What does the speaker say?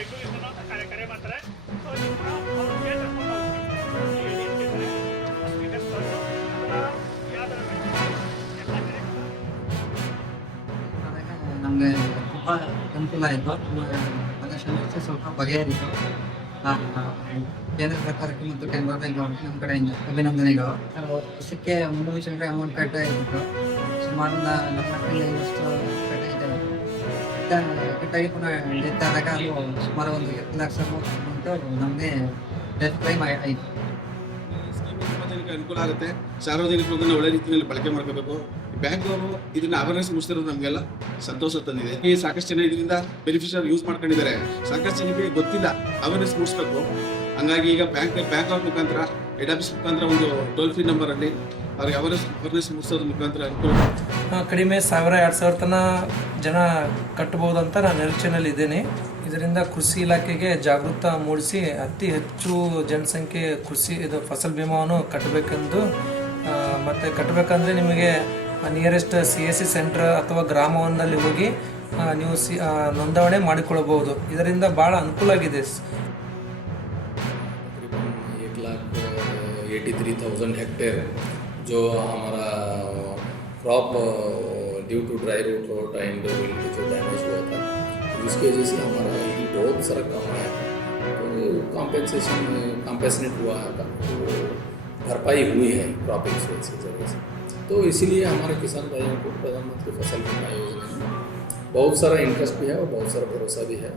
ಬೆಂಗಳೂರಿಂದ ಕರೆ ಮಾಡ್ತಾರೆ. ಸೊ ನೀವು ಕೂಡ ಅವ್ರ ಕೇಂದ್ರಕ್ಕೆ ಹೋಗಿ ಏನು ಕೇಳ್ತಾರೆ ಅಷ್ಟು ಡೀಟೇಲ್ಸ್ ಬಂದು ಅಥವಾ ಯಾವ ಥರ ಬೇಕು ಎಲ್ಲ ಕಡೆ ನಮಗೆ ತುಂಬ ಅನುಕೂಲ ಆಯಿತು. ನಮ್ಮ ಸಮಸ್ಯೆ ಸ್ವಲ್ಪ ಬಗೆಹರಿತು. ಕೇಂದ್ರ ಸರ್ಕಾರಕ್ಕೆ ಮತ್ತು ಕೆನರಾ ಬ್ಯಾಂಕ್ ಅವ್ರಿಗೆ ನಮ್ಮ ಕಡೆಯಿಂದ ಅಭಿನಂದನೆಗಳು. ವರ್ಷಕ್ಕೆ 3 ಲಕ್ಷ ರೂಪಾಯಿ ಅಮೌಂಟ್ ಕಟ್ತಾ ಇದ್ದಿತ್ತು. ಸುಮಾರು ಒಂದು 4,50,000 ಕಟ್ಟಿದ್ದೇವೆ. ಕಟ್ಟಾಗಿ ಪುನಃ ಡೆತ್ ಆದಾಗ ಅದು ಸುಮಾರು ಒಂದು 2 ಲಕ್ಷ ಅಮೌಂಟು ನಮಗೆ ಡೆತ್ ಕ್ಲೈಮ್ ಆಯಿತು. ಸಾರ್ವಜನಿಕ ಅನುಕೂಲ ಆಗುತ್ತೆ. ಸಾರ್ವಜನಿಕರು ಅದನ್ನು ಒಳ್ಳೆ ರೀತಿಯಲ್ಲಿ ಬಳಕೆ ಮಾಡ್ಕೋಬೇಕು. ಬ್ಯಾಂಕ್ ಅವರು ಇದನ್ನ ಅವೇರ್ನೆಸ್ ಮುಗಿಸ್ತಿರೋದು ನಮಗೆಲ್ಲ ಸಂತೋಷ ತಂದಿದೆ. ಈ ಸಾಕಷ್ಟು ಜನ ಇದರಿಂದ ಬೆನಿಫಿಷಿಯರ್ ಯೂಸ್ ಮಾಡ್ಕೊಂಡಿದ್ದಾರೆ. ಸಾಕಷ್ಟು ಜನಕ್ಕೆ ಗೊತ್ತಿಲ್ಲ, ಅವೇರ್ನೆಸ್ ಮೂಡಿಸ್ಬೇಕು. ಹಂಗಾಗಿ ಈಗ ಬ್ಯಾಂಕ್ ಅವ್ರ ಮುಖಾಂತರ ಹೆಡ್ ಆಫೀಸ್ ಮುಖಾಂತರ ಒಂದು ಟೋಲ್ ಫ್ರೀ ನಂಬರ್ ಅಲ್ಲಿ ಅವ್ರಿಗೆ ಅವೇರ್ನೆಸ್ ಮೂಡಿಸೋದ್ರ ಮುಖಾಂತರ ಅನುಕೂಲ. ಕಡಿಮೆ 1,000-2,000 ತನಕ ಜನ ಕಟ್ಟಬಹುದಂತ ನಾನು ನಿರೀಕ್ಷೆಯಲ್ಲಿ ಇದ್ದೇನೆ. ಇದರಿಂದ ಕೃಷಿ ಇಲಾಖೆಗೆ ಜಾಗೃತ ಮೂಡಿಸಿ ಅತಿ ಹೆಚ್ಚು ಜನಸಂಖ್ಯೆ ಇದು ಫಸಲ್ ಬಿಮಾವನ್ನು ಕಟ್ಟಬೇಕೆಂದು ಮತ್ತು ಕಟ್ಟಬೇಕಂದ್ರೆ ನಿಮಗೆ ನಿಯರೆಸ್ಟ್ CSC ಸೆಂಟರ್ ಅಥವಾ ಗ್ರಾಮವೊಂದಲ್ಲಿ ಹೋಗಿ ನೀವು ನೋಂದಣಿ ಮಾಡಿಕೊಳ್ಳಬಹುದು. ಇದರಿಂದ ಭಾಳ ಅನುಕೂಲ ಆಗಿದೆ. 1,83,000 हेक्टेयर जो हमारा crop due to dry root and wilt जो डैमेज हुआ था, जिसकी वजह से हमारा ये बहुत सारा कम है. तो कॉम्पेंसेट हुआ है, तो भरपाई हुई है क्रॉप इंश्योरेंस की जरिए से. तो इसीलिए हमारे किसान भाइयों को प्रधानमंत्री फसल बीमा योजना में बहुत सारा इंटरेस्ट भी है और बहुत सारा भरोसा भी है.